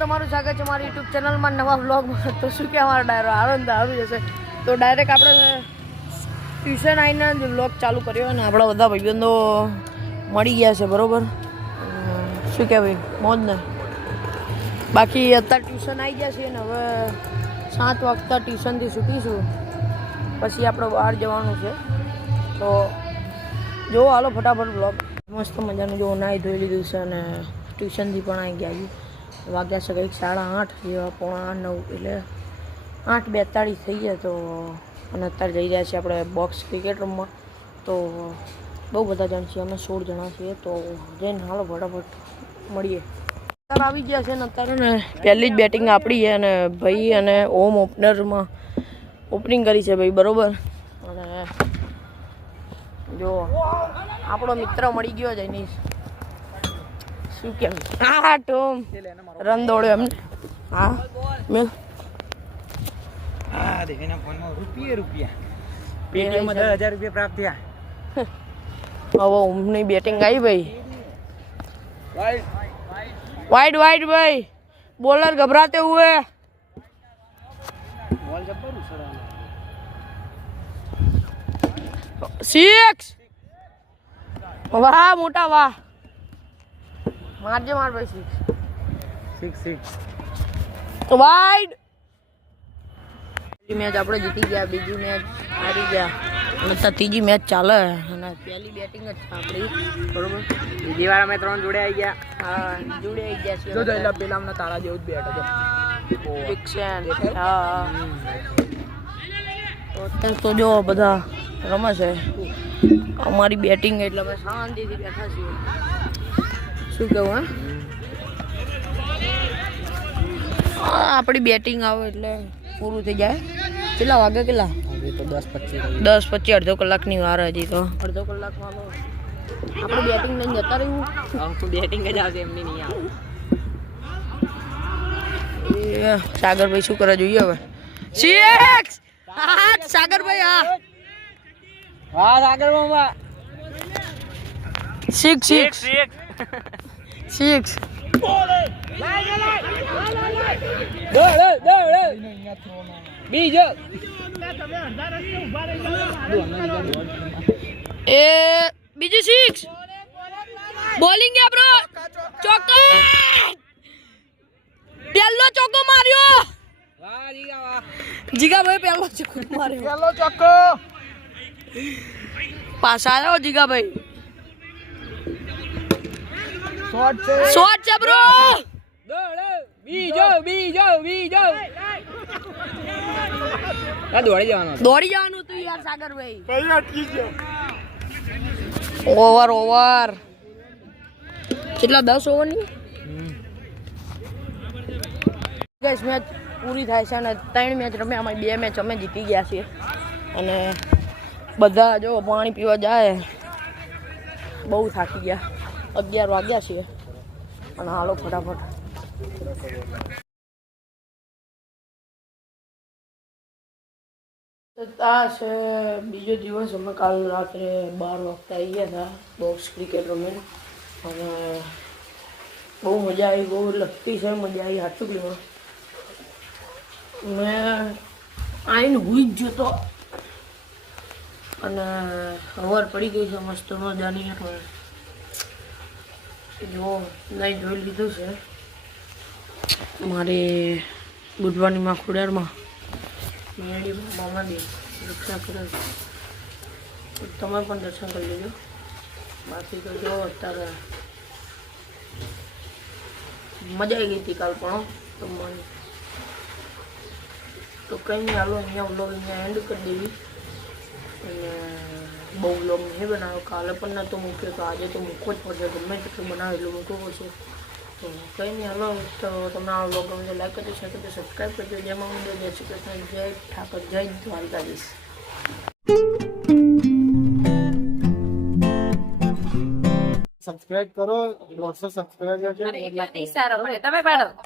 તમારું સ્વાગત છે મારી યુટ્યુબ ચેનલમાં નવા બ્લોગમાં તો શું કે અમારો ડાયરો? આનંદ આવી જશે. તો ડાયરેક્ટ આપણે ટ્યુશન આવીને બ્લોગ ચાલુ કર્યો અને આપણા બધા ભાઈબંધો મળી ગયા છે, બરાબર? શું કહેવાય? મોજ ને. બાકી અત્યારે ટ્યુશન આવી ગયા છીએ ને હવે સાત વાગતા ટ્યુશનથી છૂટીશું પછી આપણે બહાર જવાનું છે. તો જો, હાલો, ફટાફટ બ્લોગ મસ્ત મજાનું જો નાહી ધોઈ લીધું છે અને ટ્યુશનથી પણ આવી ગયા વાગ્યા છે કંઈક સાડા આઠ, જેવા પોણા નવ એટલે આઠ બેતાળીસ થઈ ગયા તો અને અત્યારે જઈ રહ્યા છીએ આપણે બોક્સ ક્રિકેટ રૂમમાં તો બહુ બધા જણ છીએ, અમે સોળ જણા છીએ, તો જઈને હાલો ફટાફટ મળીએ. અત્યારે આવી ગયા છે ને અત્યારે ને પહેલી જ બેટિંગ આપણી છે અને ભાઈ અને ઓમ ઓપનરમાં ઓપનિંગ કરી છે ભાઈ, બરોબર? અને જો આપણો મિત્ર મળી ગયો જઈનીશ શું કેમ? હા ટોમ રન દોડ્યો એમ. હા મેલ હા દેવીના ફોનમાં રૂપિયે રૂપિયા. પેટીએમમાં દસ હજાર રૂપિયા પ્રાપ્ત થયા. હવે ઊંઘની બેટિંગ આવી ભાઈ. વાઈડ વાઈડ ભાઈ. બોલર ગભરાતે હુએ. બોલ જબ્બર ઉછળવાનો સિક્સ વાહ મોટા વાહ. મારજે માર ભાઈ સિક્સ સિક્સ સિક્સ વાઇડ બીજી મેચ આપણે જીતી ગયા બીજી મેચ હારી ગયા. અને ત્રીજી મેચ ચાલે. અને પહેલી બેટિંગ જ છે આપણી. બરોબર? બીજી વાર અમે ત્રણ જોડે આવી ગયા. હા જોડે આવી ગયા છીએ જો એટલે પેલા અમને તારા જેવું જ બેટ હતો ફિક્શન હા તો જો બધા રમે છે. અમારી બેટિંગ એટલે અમે શાંતિથી બેઠા છીએ. શું કહું હા? આપણી બેટિંગ આવે એટલે પૂરું થઈ જાય. કેટલા વાગે કેટલા? દસ પચીસ. અડધો કલાકની વાર હજી તો. અડધો કલાકમાં આપણે બેટિંગ નહીં જતા રહ્યું બેટિંગ જ આવશે એમની નહીં આવે. સાગરભાઈ શું કરવા જોઈએ હવે? સિક્સ હા સાગરભાઈ હા. હા સાગર મામા સિક્સ સિક્સ સિક્સ બીજો એ બીજી સિક્સ બોલિંગ બ્રો ચોક્કો પહેલો ચોક્કો માર્યો. વાહ જીગા વાહ જીગાભાઈ પહેલો ચોક્કો માર્યો. પેલો ચોક્કો પાછા આવ્યો જીગાભાઈ. શોટ છે. શોટ છે બ્રો. બીજો બીજો બીજો. આ દોડી જવાનો દોડી જવાનું તું યાર સાગરભાઈ. કઈ અટકી ગયો ઓવર ઓવર કેટલા દસ ઓવરની ગેસ મેચ પૂરી થાય છે અને ત્રણ મેચ રમ્યા. અમે બે મેચ અમે જીતી ગયા છીએ. અને બધા જો પાણી પીવા જાય બહુ થાકી ગયા. અગિયાર વાગ્યા છીએ. અને હાલો ફટાફટ. આ છે બીજો દિવસ. અમે કાલ રાત્રે બાર વાગતા આવી ગયા હતા બોક્સ ક્રિકેટ રમીને. અને બહુ મજા આવી, બહુ લગતી છે, મજા આવી કીધું મેં આવીને હુઈ જ જોતો. અને હવાર પડી ગઈ છે, મસ્ત મજાની. એટલે જો નહીં જોઈ લીધું છે. મારે બુધવારની માં ખુડારમાં મામાની રક્ષા કરે તો તમે પણ દર્શન કરી લેજો. બાકી તો જો અત્યારે મજા આવી ગઈ હતી કાલ પણ રમવાની તો કંઈ નહીં હાલો અહીંયા વ્લોગ અહીંયા એન્ડ કરી દેવી. અને બહુ વ્લોગ નહીં બનાવ્યો કાલે પણ નહોતો મૂક્યો તો આજે તો મૂકવો જ પડશે ગમે તેટલું બનાવે એટલું મૂકવું પડશે તો કંઈ નહીં હાલો તો તમને આ વ્લોગ ગમે લાઈક કરજો શેર કરજો સબસ્ક્રાઈબ કરજો જય મંગળ જય શ્રી કૃષ્ણ જય ઠાકર જય દ્વારકાધીશ સબસ્ક્રાઇબ કરો દોઢસો સબસ્ક્રાઇબ તમે પાડો